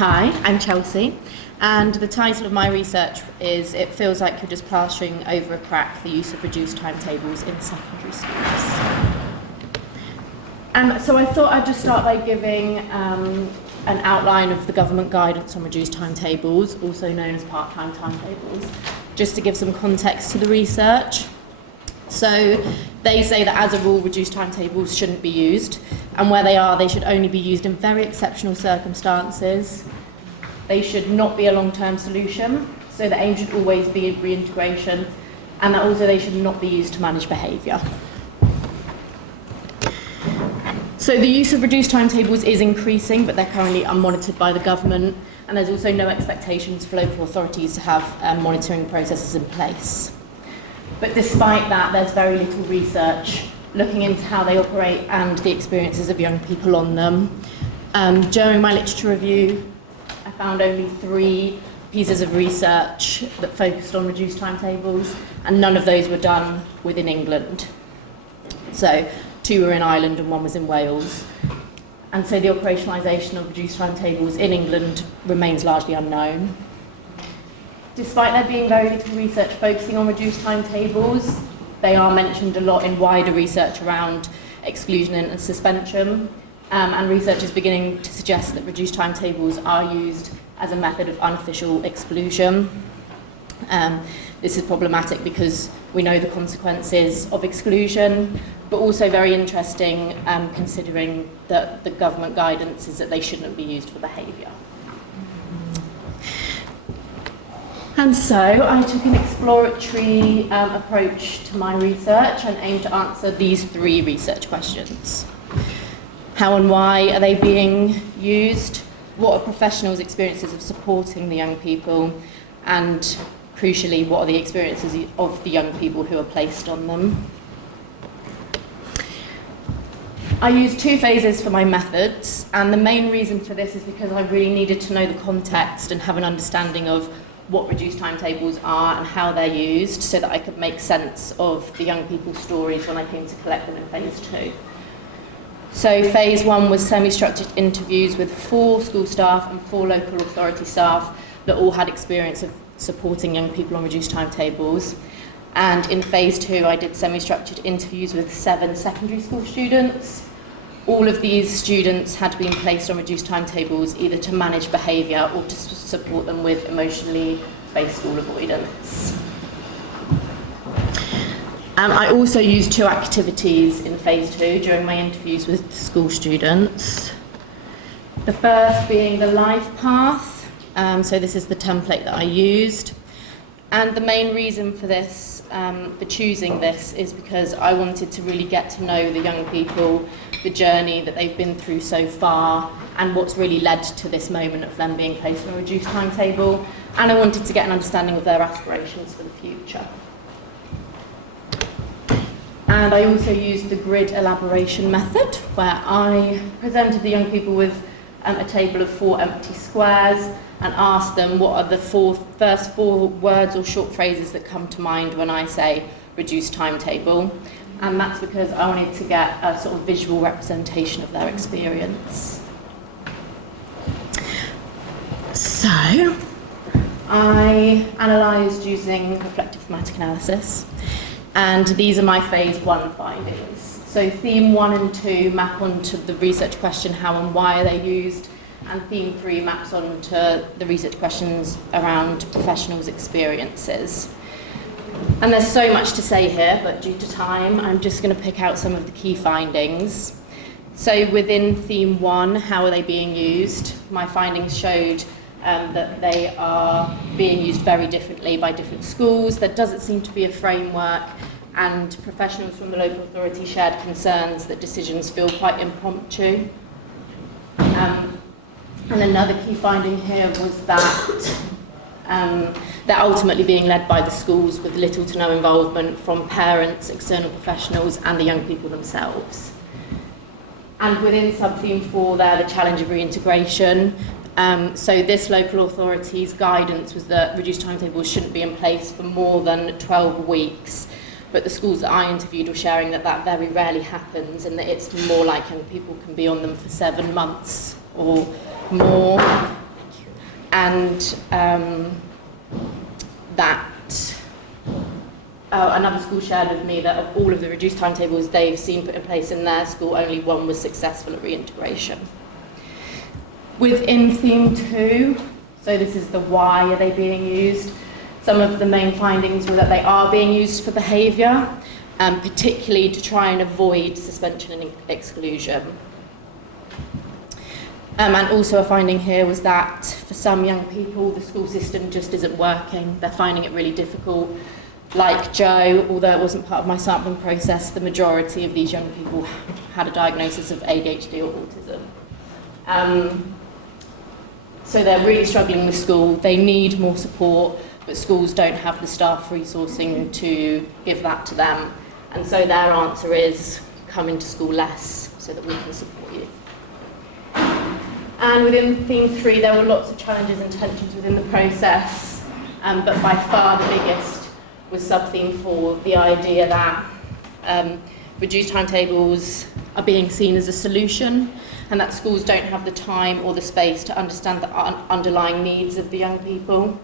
Hi, I'm Chelsea, and the title of my research is "It Feels Like You're Just Plastering Over a Crack: The Use of Reduced Timetables in Secondary Schools." So I thought I'd just start by giving an outline of the government guidance on reduced timetables, also known as part-time timetables, just to give some context to the research. So they say that as a rule, reduced timetables shouldn't be used, and where they are, they should only be used in very exceptional circumstances. They should not be a long-term solution, so the aim should always be reintegration, and that also they should not be used to manage behaviour. So the use of reduced timetables is increasing, but they're currently unmonitored by the government, and there's also no expectations for local authorities to have monitoring processes in place. But despite that, there's very little research looking into how they operate and the experiences of young people on them. During my literature review, I found only 3 pieces of research that focused on reduced timetables, and none of those were done within England. So 2 were in Ireland and 1 was in Wales. And so the operationalisation of reduced timetables in England remains largely unknown. Despite there being very little research focusing on reduced timetables, they are mentioned a lot in wider research around exclusion and suspension, and research is beginning to suggest that reduced timetables are used as a method of unofficial exclusion. This is problematic because we know the consequences of exclusion, but also very interesting considering that the government guidance is that they shouldn't be used for behaviour. And so I took an exploratory approach to my research and aimed to answer these 3 research questions. How and why are they being used? What are professionals' experiences of supporting the young people? And crucially, what are the experiences of the young people who are placed on them? I used 2 phases for my methods, and the main reason for this is because I really needed to know the context and have an understanding of what reduced timetables are and how they're used, so that I could make sense of the young people's stories when I came to collect them in phase 2. So phase 1 was semi-structured interviews with 4 school staff and 4 local authority staff that all had experience of supporting young people on reduced timetables. And in phase 2, I did semi-structured interviews with 7 secondary school students. All of these students had been placed on reduced timetables either to manage behaviour or to support them with emotionally based school avoidance. I also used 2 activities in phase 2 during my interviews with school students. The first being the life path. So this is the template that I used. And the main reason for this, for choosing this, is because I wanted to really get to know the young people, the journey that they've been through so far, and what's really led to this moment of them being placed on a reduced timetable. And I wanted to get an understanding of their aspirations for the future. And I also used the grid elaboration method, where I presented the young people with a table of 4 empty squares and asked them what are the first 4 words or short phrases that come to mind when I say reduced timetable. And that's because I wanted to get a sort of visual representation of their experience. So I analysed using reflective thematic analysis, and these are my phase 1 findings. So theme 1 and 2 map onto the research question, how and why are they used, and theme 3 maps onto the research questions around professionals' experiences. And there's so much to say here, but due to time, I'm just going to pick out some of the key findings. So within theme 1, how are they being used? My findings showed that they are being used very differently by different schools. There doesn't seem to be a framework, and professionals from the local authority shared concerns that decisions feel quite impromptu. And another key finding here was that they're ultimately being led by the schools with little to no involvement from parents, external professionals, and the young people themselves. And within sub-theme 4 there, the challenge of reintegration. So this local authority's guidance was that reduced timetables shouldn't be in place for more than 12 weeks. But the schools that I interviewed were sharing that that very rarely happens, and that it's more like young people can be on them for 7 months or more. and another school shared with me that of all of the reduced timetables they've seen put in place in their school, only one was successful at reintegration. Within theme 2, so this is the why are they being used, some of the main findings were that they are being used for behaviour, particularly to try and avoid suspension and exclusion. And also a finding here was that for some young people, the school system just isn't working. They're finding it really difficult. Like Joe, although it wasn't part of my sampling process, the majority of these young people had a diagnosis of ADHD or autism. So they're really struggling with school. They need more support, but schools don't have the staff resourcing to give that to them. And so their answer is come into school less so that we can support you. And within theme 3, there were lots of challenges and tensions within the process, but by far the biggest was sub-theme 4, the idea that reduced timetables are being seen as a solution, and that schools don't have the time or the space to understand the underlying needs of the young people.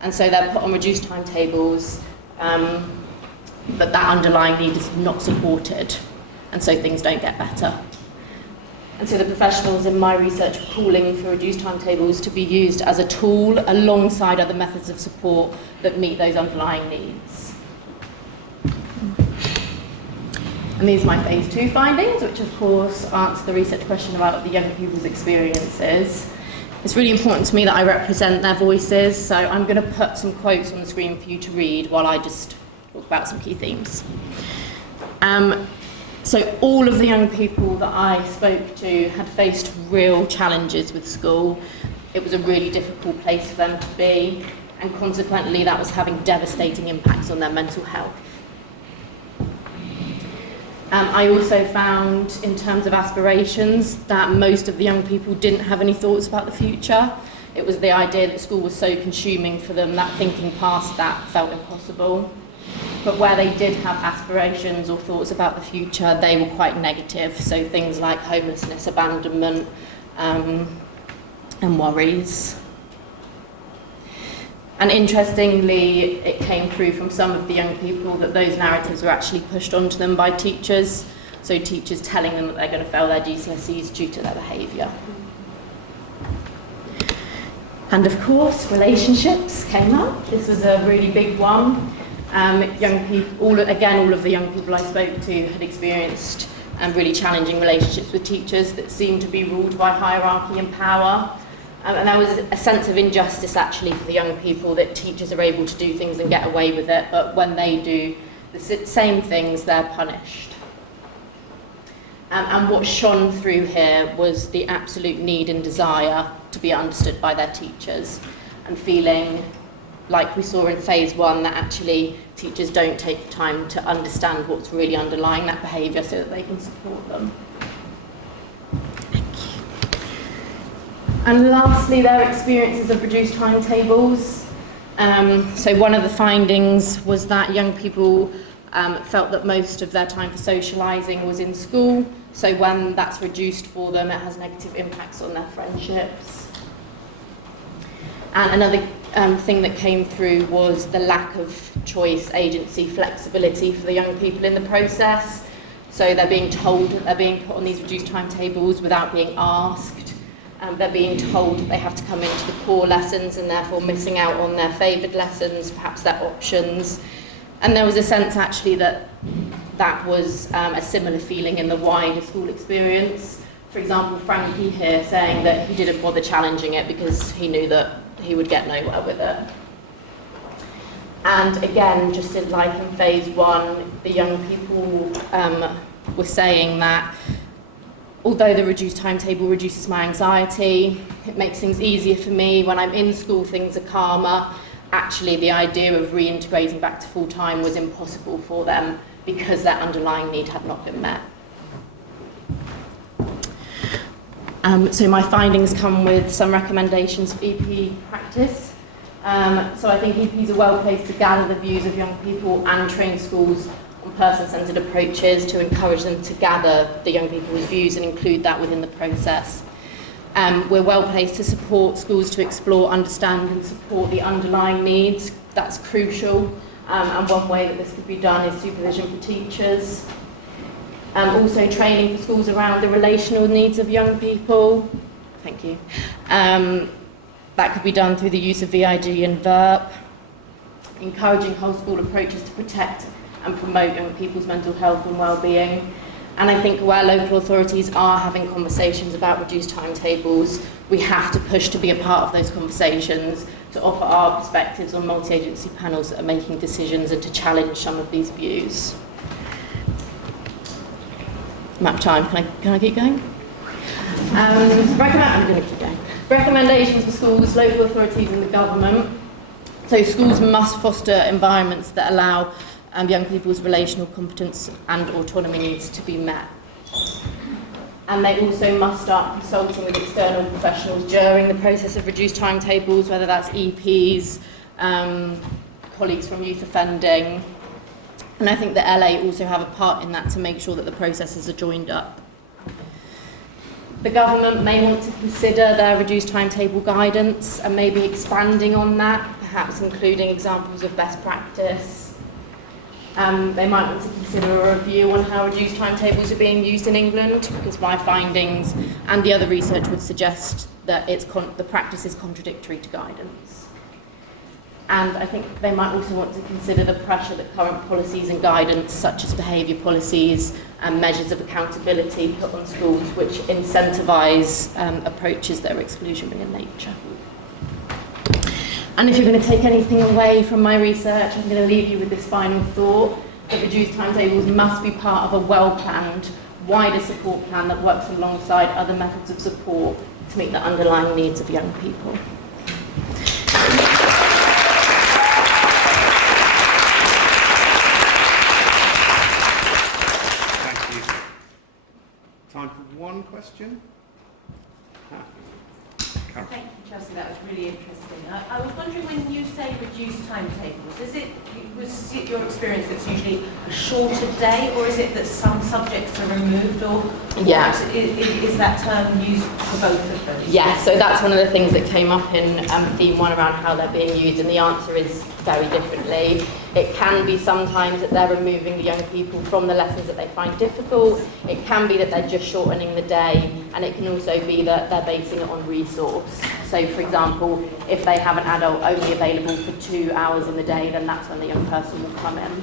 And so they're put on reduced timetables, but that underlying need is not supported, and so things don't get better. And so the professionals in my research are calling for reduced timetables to be used as a tool alongside other methods of support that meet those underlying needs. And these are my phase 2 findings, which of course answer the research question about the young people's experiences. It's really important to me that I represent their voices, so I'm going to put some quotes on the screen for you to read while I just talk about some key themes. So all of the young people that I spoke to had faced real challenges with school. It was a really difficult place for them to be, and consequently that was having devastating impacts on their mental health. I also found, in terms of aspirations, that most of the young people didn't have any thoughts about the future. It was the idea that school was so consuming for them that thinking past that felt impossible. But where they did have aspirations or thoughts about the future, they were quite negative. So things like homelessness, abandonment, and worries. And interestingly, it came through from some of the young people that those narratives were actually pushed onto them by teachers. So teachers telling them that they're going to fail their GCSEs due to their behaviour. And of course, relationships came up. This was a really big one. Young people, all of the young people I spoke to had experienced really challenging relationships with teachers that seemed to be ruled by hierarchy and power. And there was a sense of injustice actually for the young people, that teachers are able to do things and get away with it, but when they do the same things, they're punished. And what shone through here was the absolute need and desire to be understood by their teachers, and feeling like we saw in phase 1, that actually teachers don't take the time to understand what's really underlying that behaviour so that they can support them. Thank you. And lastly, their experiences of reduced timetables. So one of the findings was that young people felt that most of their time for socialising was in school, so when that's reduced for them, it has negative impacts on their friendships. And another thing that came through was the lack of choice, agency, flexibility for the young people in the process. So they're being told that they're being put on these reduced timetables without being asked. They're being told that they have to come into the core lessons and therefore missing out on their favoured lessons, perhaps their options. And there was a sense actually that that was a similar feeling in the wider school experience. For example, Frankie here saying that he didn't bother challenging it because he knew that he would get nowhere with it. And again, just like in phase 1, the young people were saying that although the reduced timetable reduces my anxiety, it makes things easier for me. When I'm in school, things are calmer. Actually, the idea of reintegrating back to full-time was impossible for them because their underlying need had not been met. So my findings come with some recommendations for EP practice. So I think EPs are well placed to gather the views of young people and train schools on person-centred approaches to encourage them to gather the young people's views and include that within the process. We're well placed to support schools to explore, understand and support the underlying needs. That's crucial. And one way that this could be done is supervision for teachers. Also training for schools around the relational needs of young people. Thank you. That could be done through the use of VID and VERP. Encouraging whole school approaches to protect and promote young people's mental health and well-being. And I think where local authorities are having conversations about reduced timetables, we have to push to be a part of those conversations, to offer our perspectives on multi-agency panels that are making decisions and to challenge some of these views. Map time, can I keep going? I'm going to keep going. Recommendations for schools, local authorities and the government. So schools must foster environments that allow young people's relational competence and autonomy needs to be met. And they also must start consulting with external professionals during the process of reduced timetables, whether that's EPs, colleagues from youth offending. And I think the LA also have a part in that to make sure that the processes are joined up. The government may want to consider their reduced timetable guidance and maybe expanding on that, perhaps including examples of best practice. They might want to consider a review on how reduced timetables are being used in England, because my findings and the other research would suggest that the practice is contradictory to guidance. And I think they might also want to consider the pressure that current policies and guidance, such as behaviour policies and measures of accountability, put on schools, which incentivise approaches that are exclusionary in nature. And if you're going to take anything away from my research, I'm going to leave you with this final thought, that reduced timetables must be part of a well-planned, wider support plan that works alongside other methods of support to meet the underlying needs of young people. Thank you. Time for one question. Thank you, Chelsea. That was really interesting. I was wondering, when you say reduced timetables, was it your experience that's usually a shorter day, or is it that some subjects are removed, or yeah. Is that term used for both of those? Yeah, so that's one of the things that came up in theme 1 around how they're being used, and the answer is very differently. It can be sometimes that they're removing the young people from the lessons that they find difficult. It can be that they're just shortening the day, and it can also be that they're basing it on resource. So, for example, if they have an adult only available for 2 hours in the day, then that's when the young person will come in.